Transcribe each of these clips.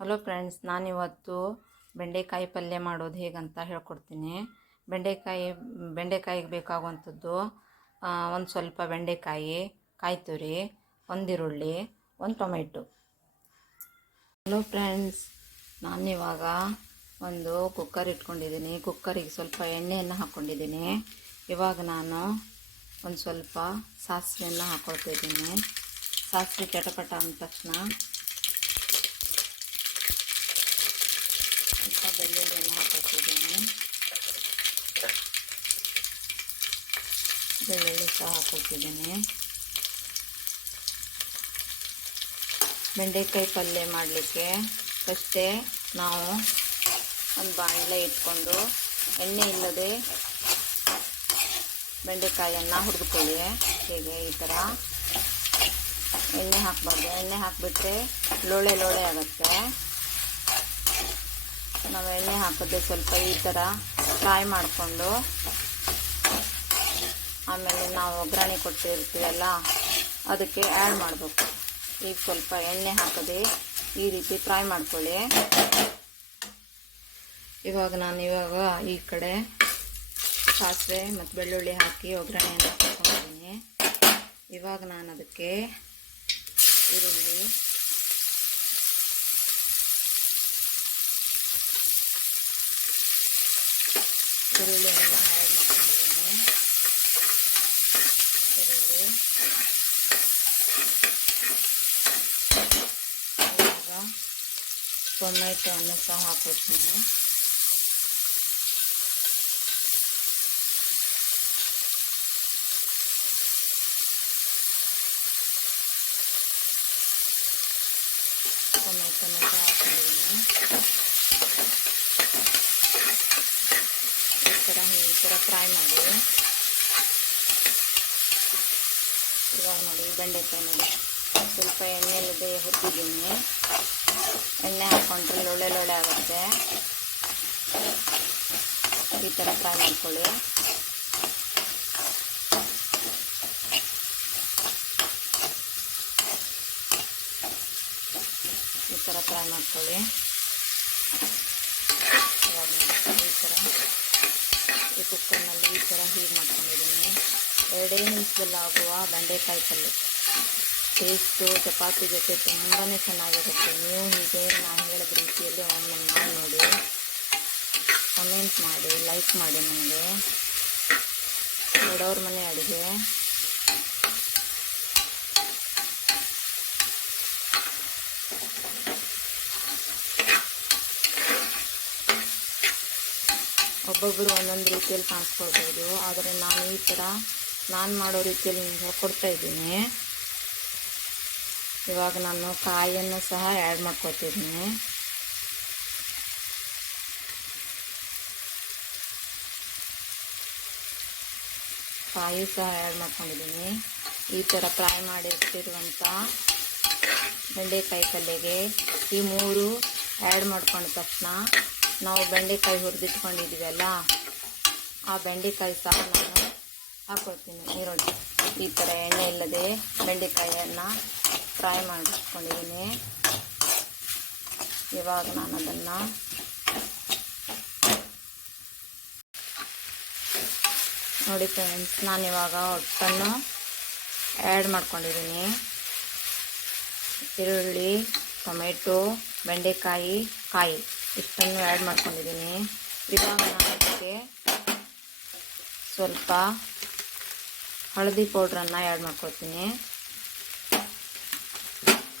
Hello friends ನಾನಿವತ್ತು ಬೆಂಡೆಕಾಯಿ ಪಲ್ಯ ಮಾಡೋದು ಹೇಗಂತ ಹೇಳ್ಕೊಡ್ತೀನಿ. ಬೆಂಡೆಕಾಯಿ, ಬೆಂಡೆಕಾಯಿಗೆ ಬೇಕಾಗುವಂಥದ್ದು ಒಂದು ಸ್ವಲ್ಪ ಬೆಂಡೆಕಾಯಿ, ಕಾಯಿ ತುರಿ, ಒಂದು ಈರುಳ್ಳಿ, ಒಂದು ಟೊಮೆಟೊ. ಹಲೋ ಫ್ರೆಂಡ್ಸ್ ನಾನಿವಾಗ ಒಂದು ಕುಕ್ಕರ್ ಇಟ್ಕೊಂಡಿದ್ದೀನಿ. ಕುಕ್ಕರಿಗೆ ಸ್ವಲ್ಪ ಎಣ್ಣೆಯನ್ನು ಹಾಕ್ಕೊಂಡಿದ್ದೀನಿ. ಇವಾಗ ನಾನು ಒಂದು ಸ್ವಲ್ಪ ಸಾಸಿವೆಯನ್ನು ಹಾಕ್ಕೊಳ್ತಾ ಇದ್ದೀನಿ. ಸಾಸಿವೆ ಚಟಪಟ ಅಂದ ತಕ್ಷಣ ಸ್ವಲ್ಪ ಬೆಳ್ಳುಳ್ಳಿಯನ್ನು ಹಾಕೊಳ್ತಿದ್ದೀನಿ ಬೆಳ್ಳುಳ್ಳಿ ಸಹ ಹಾಕೋತಿದ್ದೀನಿ ಬೆಂಡೆಕಾಯಿ ಪಲ್ಯ ಮಾಡಲಿಕ್ಕೆ ಫಸ್ಟೇ ನಾವು ಒಂದು ಬಾಣಲೆ ಇಟ್ಕೊಂಡು ಎಣ್ಣೆ ಇಲ್ಲದೆ ಬೆಂಡೆಕಾಯಿಯನ್ನು ಹುರಿದುಕೊಳ್ಳಿ. ಹೀಗೆ ಈ ಥರ? ಎಣ್ಣೆ ಹಾಕಬಾರ್ದು. ಎಣ್ಣೆ ಹಾಕಿಬಿಟ್ರೆ ಲೋಳೆ ಲೋಳೆ ಆಗುತ್ತೆ. ನಾವು ಎಣ್ಣೆ ಹಾಕೋದು ಸ್ವಲ್ಪ ಈ ಥರ ಫ್ರೈ ಮಾಡಿಕೊಂಡು. ಆಮೇಲೆ ನಾವು ಒಗ್ಗರಣೆ ಕೊಟ್ಟಿರ್ತೀವಲ್ಲ, ಅದಕ್ಕೆ ಆ್ಯಡ್ ಮಾಡಬೇಕು. ಈಗ ಸ್ವಲ್ಪ ಎಣ್ಣೆ ಹಾಕದೆ ಈ ರೀತಿ ಫ್ರೈ ಮಾಡ್ಕೊಳ್ಳಿ. ಇವಾಗ ನಾನು ಇವಾಗ ಈ ಕಡೆ ಸಾಸಿವೆ ಮತ್ತು ಬೆಳ್ಳುಳ್ಳಿ ಹಾಕಿ ಒಗ್ಗರಣೆಯನ್ನು ಹಾಕೊಂಡಿದ್ದೀನಿ ಇವಾಗ ನಾನು ಅದಕ್ಕೆ ಈರುಳ್ಳಿ ಈರುಳ್ಳಿಯನ್ನು ಆ್ಯಡ್ ಮಾಡ್ಕೊಂಡಿದ್ದೀನಿ ಈರುಳ್ಳಿ ಇವಾಗ ಟೊಮೆಟೊವನ್ನು ಸಹ ಹಾಕೋತೀನಿ ಟೊಮೆಟೊನ್ನು ಸಹ ಹಾಕೊಂಡಿದ್ದೀನಿ ಈ ಥರ ಈ ಥರ ಫ್ರೈ ಮಾಡಿ. ಇವಾಗ ನೋಡಿ ಬೆಂಡೆಕಾಯಿ ನೋಡಿ. ಸ್ವಲ್ಪ ಎಣ್ಣೆಲಿದೆ ಹುರಿದಿದ್ದೀನಿ. ಎಣ್ಣೆ ಹಾಕ್ಕೊಂಡ್ರೆ ಲೊಳ್ಳೆ ಲೊಳ್ಳೆ ಆಗುತ್ತೆ. ಈ ಥರ ಫ್ರೈ ಮಾಡ್ಕೊಳ್ಳಿ. ಈ ಥರ ಫ್ರೈ ಮಾಡ್ಕೊಳ್ಳಿ ಇವಾಗ ನೋಡಿ ಈ ಥರ ಈ ಕುಕ್ಕರ್ನಲ್ಲಿ ಈ ಥರ ಹೀಗೆ ಮಾಡ್ಕೊಂಡಿದ್ದೀನಿ ಎರಡೇ ನಿಮಿಷದಲ್ಲಿ ಆಗುವ ಬೆಂಡೆಕಾಯಿ ಪಲ್ಯ ಟೇಸ್ಟು ಚಪಾತಿ ಜೊತೆ ತುಂಬಾ ಚೆನ್ನಾಗಿರುತ್ತೆ. ನೀವು ಹೀಗೆ ನಾನು ಹೇಳಿದ ರೀತಿಯಲ್ಲಿ ಒಮ್ಮೆ ಮಾಡಿ ನೋಡಿ. ಕಮೆಂಟ್ ಮಾಡಿ ಲೈಕ್ ಮಾಡಿ ನನಗೆ ಬಡವ್ರ ಮನೆ ಅಡುಗೆ. ಒಬ್ಬೊಬ್ಬರು ಒಂದೊಂದು ರೀತಿಯಲ್ಲಿ ಕಾಣಿಸ್ಕೊಳ್ಬೋದು. ಆದರೆ ನಾನು ಈ ಥರ ನಾನು ಮಾಡೋ ರೀತಿಯಲ್ಲಿ ನಿಮ್ಗೆ ಹೇಳ್ಕೊಡ್ತಾ ಇದ್ದೀನಿ. ಇವಾಗ ನಾನು ಕಾಯಿಯನ್ನು ಸಹ ಆ್ಯಡ್ ಮಾಡ್ಕೊತಿದ್ದೀನಿ. ಕಾಯಿ ಸಹ ಆ್ಯಡ್ ಮಾಡ್ಕೊಂಡಿದ್ದೀನಿ. ಈ ಥರ ಫ್ರೈ ಮಾಡಿರ್ತಿರುವಂಥ ಬೆಂಡೆಕಾಯಿ ಪಲ್ಯಗೆ ಈ ಮೂರು ಆ್ಯಡ್ ಮಾಡ್ಕೊಂಡ ತಕ್ಷಣ ನಾವು ಬೆಂಡೆಕಾಯಿ ಹುರಿದಿಟ್ಕೊಂಡಿದ್ದೀವಲ್ಲ ಆ ಬೆಂಡೆಕಾಯಿ ಸಹ ನಾನು ಹಾಕೊಳ್ತೀನಿ ಈರುಳ್ಳಿ. ಈ ಥರ ಎಣ್ಣೆ ಇಲ್ಲದೆ ಬೆಂಡೆಕಾಯಿಯನ್ನು ಫ್ರೈ ಮಾಡ್ಕೊಂಡಿದ್ದೀನಿ. ಇವಾಗ ನಾನು ಅದನ್ನು ನೋಡಿ ಫ್ರೆಂಡ್ಸ್ ಇವಾಗ ಒಟ್ಟನ್ನು ಆ್ಯಡ್ ಮಾಡ್ಕೊಂಡಿದ್ದೀನಿ. ಈರುಳ್ಳಿ, ಟೊಮೆಟೊ, ಬೆಂಡೆಕಾಯಿ, ಕಾಯಿ ಇಷ್ಟನ್ನು ಆ್ಯಡ್ ಮಾಡ್ಕೊಂಡಿದ್ದೀನಿ. ಇವಾಗ ನಾನು ಅದಕ್ಕೆ ಸ್ವಲ್ಪ ಹಳದಿ ಪೌಡ್ರನ್ನು ಆ್ಯಡ್ ಮಾಡ್ಕೊಳ್ತೀನಿ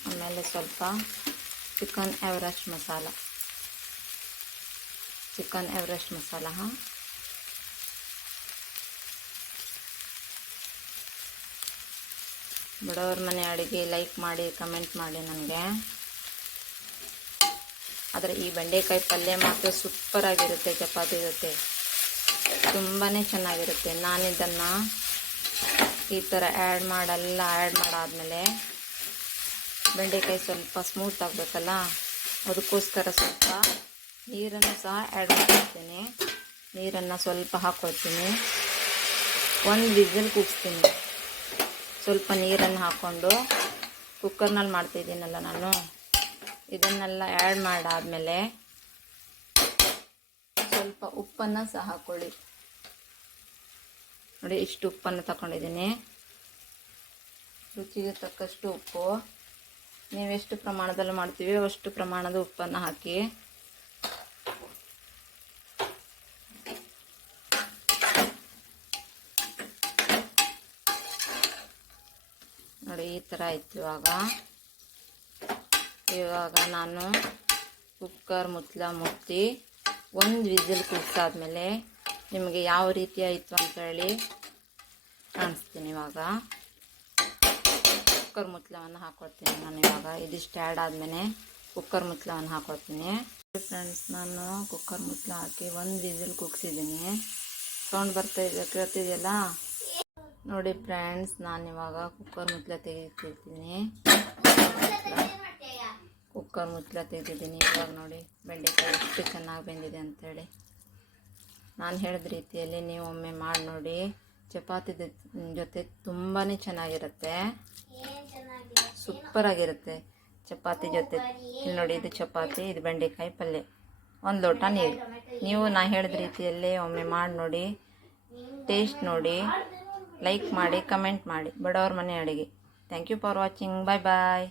ಆಮೇಲೆ ಸ್ವಲ್ಪ chicken Everest masala. Chicken Everest masala, ಹಾಂ. ಬಡವ್ರ ಮನೆ ಅಡುಗೆ ಲೈಕ್ ಮಾಡಿ, ಕಮೆಂಟ್ ಮಾಡಿ ನನಗೆ. ಆದರೆ ಈ ಬೆಂಡೆಕಾಯಿ ಪಲ್ಯ ಮಾತ್ರ ಸೂಪರಾಗಿರುತ್ತೆ, ಚಪಾತಿ ಜೊತೆ. ತುಂಬಾ ಚೆನ್ನಾಗಿರುತ್ತೆ. ನಾನು ಇದನ್ನು ಈ ಥರ ಆ್ಯಡ್ ಮಾಡಲ್ಲ ಆ್ಯಡ್ ಮಾಡಾದಮೇಲೆ ಬೆಂಡೆಕಾಯಿ ಸ್ವಲ್ಪ ಸ್ಮೂತ್ ಆಗಬೇಕಲ್ಲ? ಅದಕ್ಕೋಸ್ಕರ ಸ್ವಲ್ಪ ನೀರನ್ನು ಸಹ ಆ್ಯಡ್ ಮಾಡ್ಕೊಳ್ತೀನಿ ನೀರನ್ನು ಸ್ವಲ್ಪ ಹಾಕ್ಕೊಳ್ತೀನಿ ಒಂದು ವಿಸಲ್ ಕೂಗಿಸ್ತೀನಿ. ಸ್ವಲ್ಪ ನೀರನ್ನು ಹಾಕ್ಕೊಂಡು ಕುಕ್ಕರ್ನಲ್ಲಿ ಮಾಡ್ತಿದ್ದೀನಲ್ಲ ನಾನು. ಇದನ್ನೆಲ್ಲ ಆ್ಯಡ್ ಮಾಡಾದಮೇಲೆ ಸ್ವಲ್ಪ ಉಪ್ಪನ್ನು ಸಹ ಹಾಕೊಳ್ಳಿ. ನೋಡಿ, ಇಷ್ಟು ಉಪ್ಪನ್ನು ತಗೊಂಡಿದ್ದೀನಿ. ರುಚಿಗೆ ತಕ್ಕಷ್ಟು ಉಪ್ಪು. ನೀವೆಷ್ಟು ಪ್ರಮಾಣದಲ್ಲಿ ಮಾಡ್ತೀವಿ, ಅಷ್ಟು ಪ್ರಮಾಣದ ಉಪ್ಪನ್ನು ಹಾಕಿ. ನೋಡಿ, ಈ ಥರ ಆಯ್ತು ಇವಾಗ. ಇವಾಗ ನಾನು ಕುಕ್ಕರ್ ಮುಚ್ಚಲ ಮುಚ್ಚಿ ಒಂದು ವಿಸಿಲ್ ಕುಕ್ಕಾದ್ಮೇಲೆ ನಿಮಗೆ ಯಾವ ರೀತಿ ಆಯಿತು ಅಂತೇಳಿ ಕಾಣಿಸ್ತೀನಿ ಇವಾಗ. ಕುಕ್ಕರ್ ಮುಚ್ಚಳವನ್ನು ಹಾಕೊಳ್ತೀನಿ ನಾನು ಇವಾಗ. ಇದಿಷ್ಟು ಆ್ಯಡ್ ಆದಮೇಲೆ ಕುಕ್ಕರ್ ಮುಚ್ಚಳವನ್ನು ಹಾಕೊಳ್ತೀನಿ ಫ್ರೆಂಡ್ಸ್ ನಾನು ಕುಕ್ಕರ್ ಮುಚ್ಚಳ ಹಾಕಿ ಒಂದು ವಿಸಿಲ್ ಕುಗ್ಸಿದ್ದೀನಿ. ಸೌಂಡ್ ಬರ್ತಾ ಇದೆ, ಕೇಳ್ತಿದೆಯಲ್ಲ? ನೋಡಿ ಫ್ರೆಂಡ್ಸ್ ನಾನು ಇವಾಗ ಕುಕ್ಕರ್ ಮುಚ್ಚಳ ತೆಗಿತಿರ್ತೀನಿ ಕುಕ್ಕರ್ ಮುಚ್ಚಳ ತೆಗೆದಿದ್ದೀನಿ ಇವಾಗ ನೋಡಿ, ಬೆಂಡೆಕಾಯಿ ಎಷ್ಟು ಚೆನ್ನಾಗಿ ಬೆಂದಿದೆ ಅಂತೇಳಿ. ನಾನು ಹೇಳಿದ ರೀತಿಯಲ್ಲಿ ನೀವು ಒಮ್ಮೆ ಮಾಡಿ ನೋಡಿ. ಚಪಾತಿ ಜೊತೆ ತುಂಬಾ ಚೆನ್ನಾಗಿರುತ್ತೆ. ಸೂಪರ್ ಆಗಿರುತ್ತೆ ಚಪಾತಿ ಜೊತೆ. ಇಲ್ಲಿ ನೋಡಿ ಇದು ಚಪಾತಿ ಇದು ಬೆಂಡೆಕಾಯಿ ಪಲ್ಯ. ಒಂದು ಲೋಟ ನೀರು. ನೀವು ನಾ ಹೇಳಿದ ರೀತಿಯಲ್ಲೇ ಒಮ್ಮೆ ಮಾಡಿ ನೋಡಿ. ಟೇಸ್ಟ್ ನೋಡಿ. ಲೈಕ್ ಮಾಡಿ ಕಮೆಂಟ್ ಮಾಡಿ. ಬಡವ್ರ ಮನೆ ಅಡುಗೆ. Thank you for watching bye bye